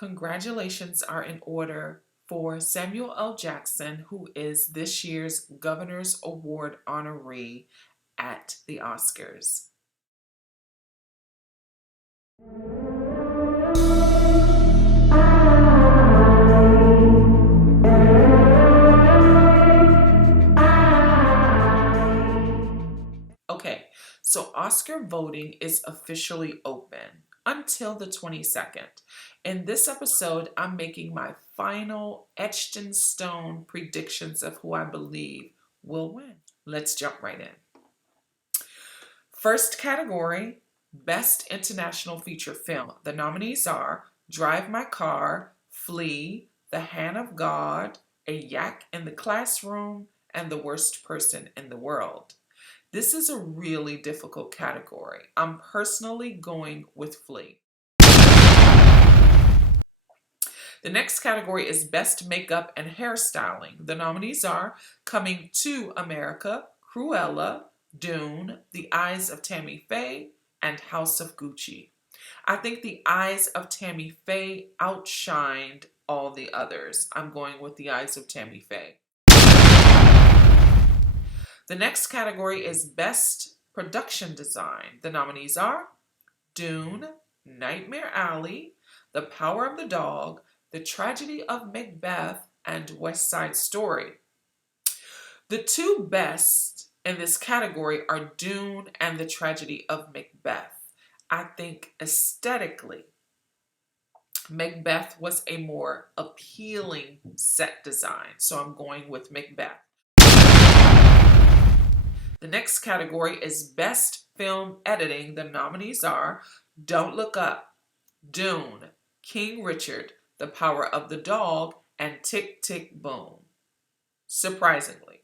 Congratulations are in order for Samuel L. Jackson, who is this year's Governor's Award honoree at the Oscars. Okay, so Oscar voting is officially open until the 22nd. In this episode, I'm making my final etched in stone predictions of who I believe will win. Let's jump right in. First category, Best International Feature Film. The nominees are Drive My Car, Flee, The Hand of God, A Yak in the Classroom, and The Worst Person in the World. This is a really difficult category. I'm personally going with Flee. The next category is Best Makeup and Hairstyling. The nominees are Coming to America, Cruella, Dune, The Eyes of Tammy Faye, and House of Gucci. I think The Eyes of Tammy Faye outshined all the others. I'm going with The Eyes of Tammy Faye. The next category is Best Production Design. The nominees are Dune, Nightmare Alley, The Power of the Dog, The Tragedy of Macbeth, and West Side Story. The two best in this category are Dune and The Tragedy of Macbeth. I think aesthetically, Macbeth was a more appealing set design, so I'm going with Macbeth. The next category is Best Film Editing. The nominees are Don't Look Up, Dune, King Richard, The Power of the Dog, and Tick, Tick, Boom. Surprisingly,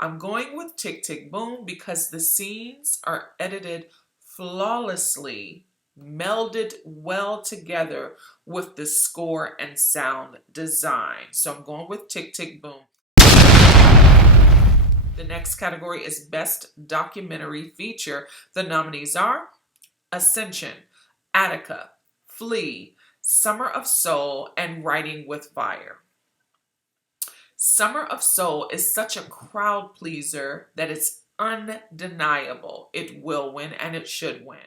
I'm going with Tick, Tick, Boom because the scenes are edited flawlessly, melded well together with the score and sound design. So I'm going with Tick, Tick, Boom. The next category is Best Documentary Feature. The nominees are Ascension, Attica, Flee, Summer of Soul, and Writing with Fire. Summer of Soul is such a crowd pleaser that it's undeniable. It will win and it should win.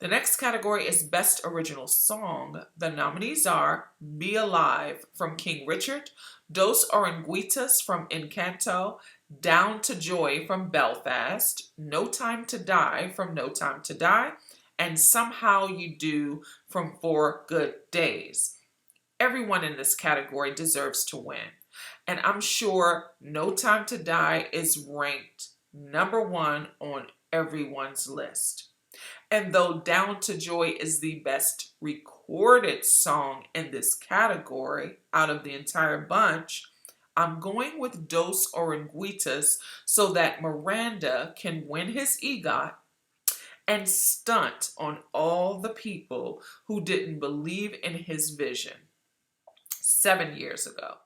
The next category is Best Original Song. The nominees are Be Alive from King Richard, Dos Oranguitas from Encanto, Down to Joy from Belfast, No Time to Die from No Time to Die, and Somehow You Do from 4 Good Days. Everyone in this category deserves to win, and I'm sure No Time to Die is ranked #1 on everyone's list. And though Down to Joy is the best recorded song in this category out of the entire bunch, I'm going with Dos Oranguitas so that Miranda can win his EGOT and stunt on all the people who didn't believe in his vision 7 years ago.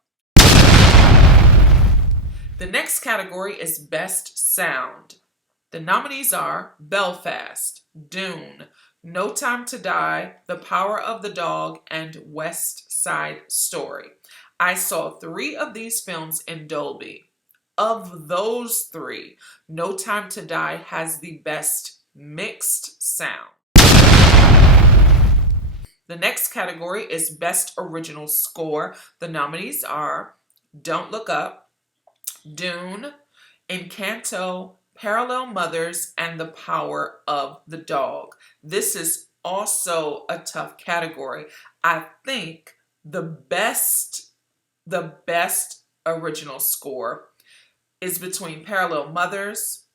The next category is Best Sound. The nominees are Belfast, Dune, No Time to Die, The Power of the Dog, and West Side Story. I saw 3 of these films in Dolby. Of those 3, No Time to Die has the best mixed sound. The next category is Best Original Score. The nominees are Don't Look Up, Dune, Encanto, Parallel Mothers, and The Power of the Dog. This is also a tough category. I think the best original score is between Parallel Mothers,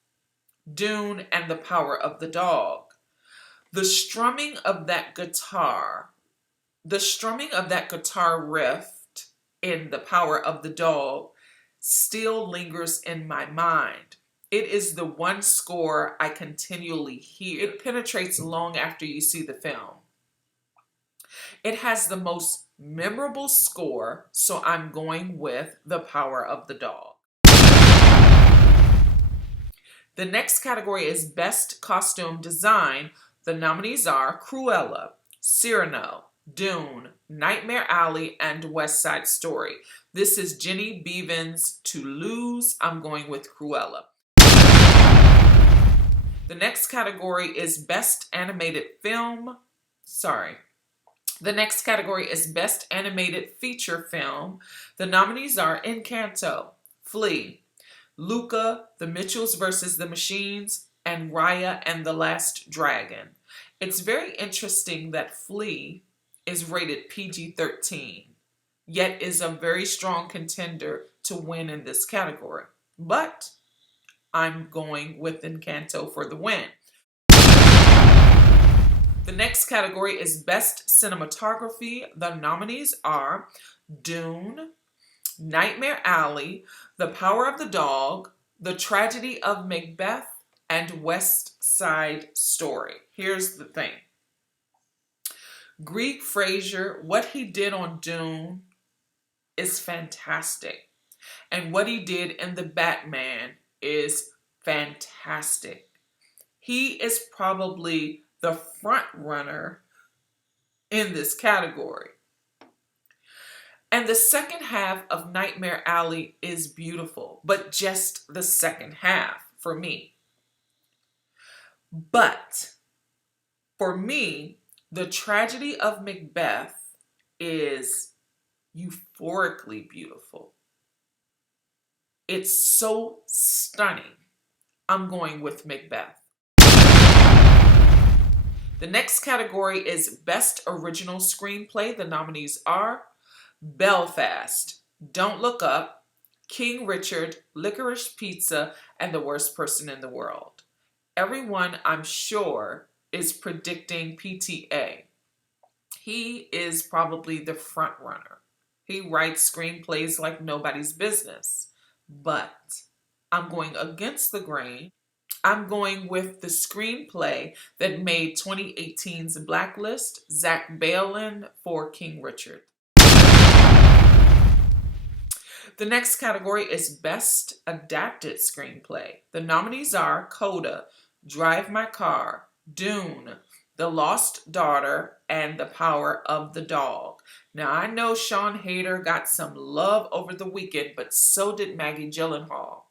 Dune, and The Power of the Dog. The strumming of that guitar riff in The Power of the Dog still lingers in my mind. It is the one score I continually hear. It penetrates long after you see the film. It has the most memorable score, so I'm going with The Power of the Dog. The next category is Best Costume Design. The nominees are Cruella, Cyrano, Dune, Nightmare Alley, and West Side Story. This is Jenny Beavan's To Lose. I'm going with Cruella. The next category is Best Animated Film. The next category is Best Animated Feature Film. The nominees are Encanto, Flea, Luca, The Mitchells vs. the Machines, and Raya and the Last Dragon. It's very interesting that Flea is rated PG-13, yet is a very strong contender to win in this category. But I'm going with Encanto for the win. The next category is Best Cinematography. The nominees are Dune, Nightmare Alley, The Power of the Dog, The Tragedy of Macbeth, and West Side Story. Here's the thing. Greig Fraser, what he did on Dune is fantastic. And what he did in The Batman is fantastic. He is probably the front runner in this category. And the second half of Nightmare Alley is beautiful, but just the second half for me. But for me, The Tragedy of Macbeth is euphorically beautiful. It's so stunning. I'm going with Macbeth. The next category is Best Original Screenplay. The nominees are Belfast, Don't Look Up, King Richard, Licorice Pizza, and The Worst Person in the World. Everyone, I'm sure, is predicting PTA. He is probably the front runner. He writes screenplays like nobody's business. But I'm going against the grain. I'm going with the screenplay that made 2018's Blacklist, Zach Bailin for King Richard. The next category is Best Adapted Screenplay. The nominees are Coda, Drive My Car, Dune, The Lost Daughter, and The Power of the Dog. Now, I know Sean Hayter got some love over the weekend, but so did Maggie Gyllenhaal.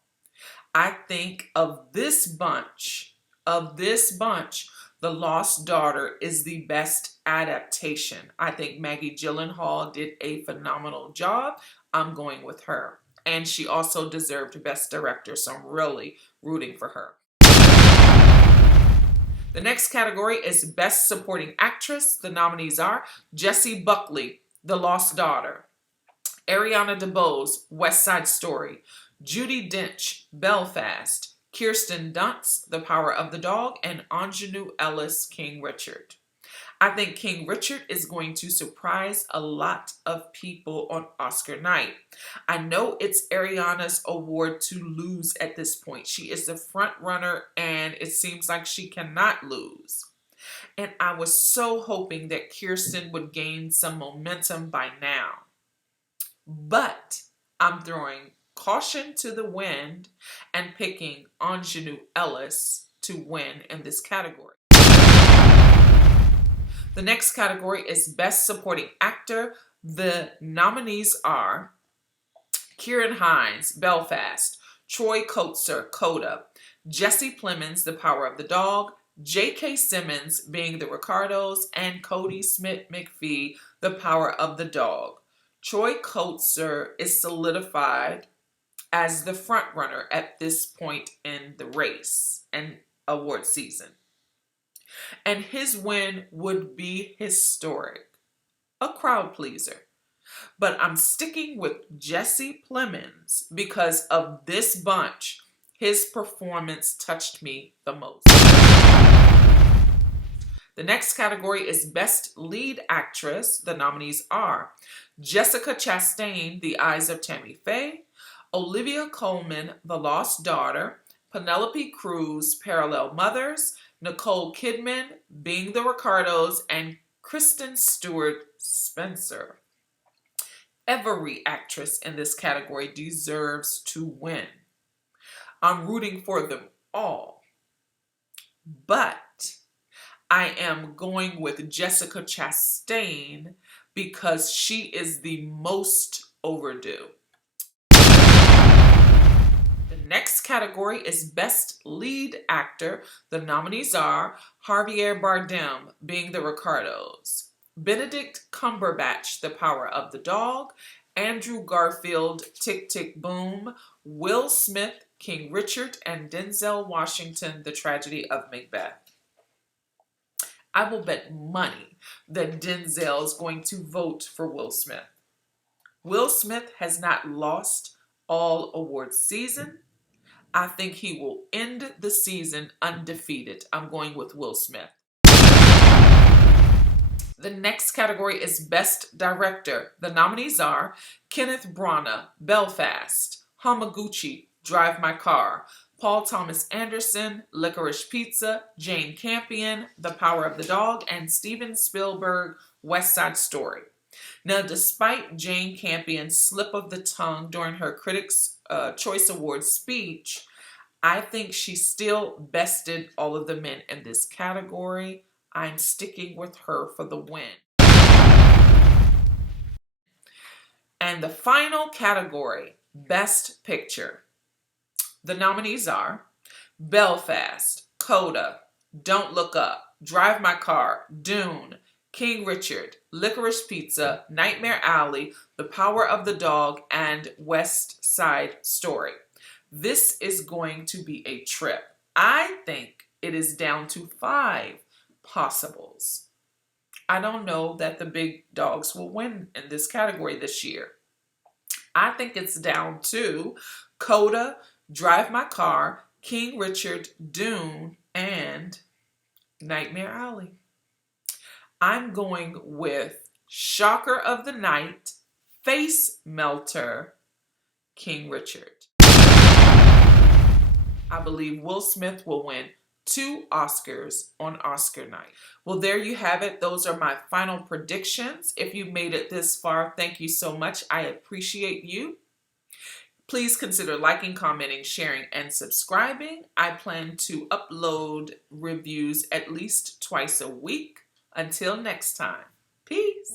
I think of this bunch, The Lost Daughter is the best adaptation. I think Maggie Gyllenhaal did a phenomenal job. I'm going with her. And she also deserved Best Director, so I'm really rooting for her. The next category is Best Supporting Actress. The nominees are Jessie Buckley, The Lost Daughter, Ariana DeBose, West Side Story, Judi Dench, Belfast, Kirsten Dunst, The Power of the Dog, and Anjanou Ellis, King Richard. I think King Richard is going to surprise a lot of people on Oscar night. I know it's Ariana's award to lose at this point. She is the front runner and it seems like she cannot lose. And I was so hoping that Kirsten would gain some momentum by now. But I'm throwing caution to the wind and picking Anjanou Ellis to win in this category. The next category is Best Supporting Actor. The nominees are Kieran Hines, Belfast, Troy Kotsur, Coda, Jesse Plemons, The Power of the Dog, J.K. Simmons, Being the Ricardos, and Cody Smith-McPhee, The Power of the Dog. Troy Kotsur is solidified as the front runner at this point in the race and award season. And his win would be historic, a crowd pleaser. But I'm sticking with Jesse Plemons because of this bunch. His performance touched me the most. The next category is Best Lead Actress. The nominees are Jessica Chastain, The Eyes of Tammy Faye, Olivia Colman, The Lost Daughter, Penelope Cruz, Parallel Mothers, Nicole Kidman, Being the Ricardos, and Kristen Stewart Spencer. Every actress in this category deserves to win. I'm rooting for them all. But I am going with Jessica Chastain because she is the most overdue. The next category is Best Lead Actor. The nominees are Javier Bardem, being the Ricardos, Benedict Cumberbatch, The Power of the Dog, Andrew Garfield, Tick Tick Boom, Will Smith, King Richard, and Denzel Washington, The Tragedy of Macbeth. I will bet money that Denzel is going to vote for Will Smith. Will Smith has not lost all awards season. I think he will end the season undefeated. I'm going with Will Smith. The next category is Best Director. The nominees are Kenneth Branagh, Belfast, Hamaguchi, Drive My Car, Paul Thomas Anderson, Licorice Pizza, Jane Campion, The Power of the Dog, and Steven Spielberg, West Side Story. Now, despite Jane Campion's slip of the tongue during her Critics' Choice Awards speech, I think she still bested all of the men in this category. I'm sticking with her for the win. And the final category, Best Picture. The nominees are Belfast, Coda, Don't Look Up, Drive My Car, Dune, King Richard, Licorice Pizza, Nightmare Alley, The Power of the Dog, and West Side Story. This is going to be a trip. I think it is down to 5 possibles. I don't know that the big dogs will win in this category this year. I think it's down to Coda, Drive My Car, King Richard, Dune, and Nightmare Alley. I'm going with Shocker of the Night, Face Melter, King Richard. I believe Will Smith will win 2 Oscars on Oscar night. Well, there you have it. Those are my final predictions. If you made it this far, thank you so much. I appreciate you. Please consider liking, commenting, sharing, and subscribing. I plan to upload reviews at least twice a week. Until next time, peace.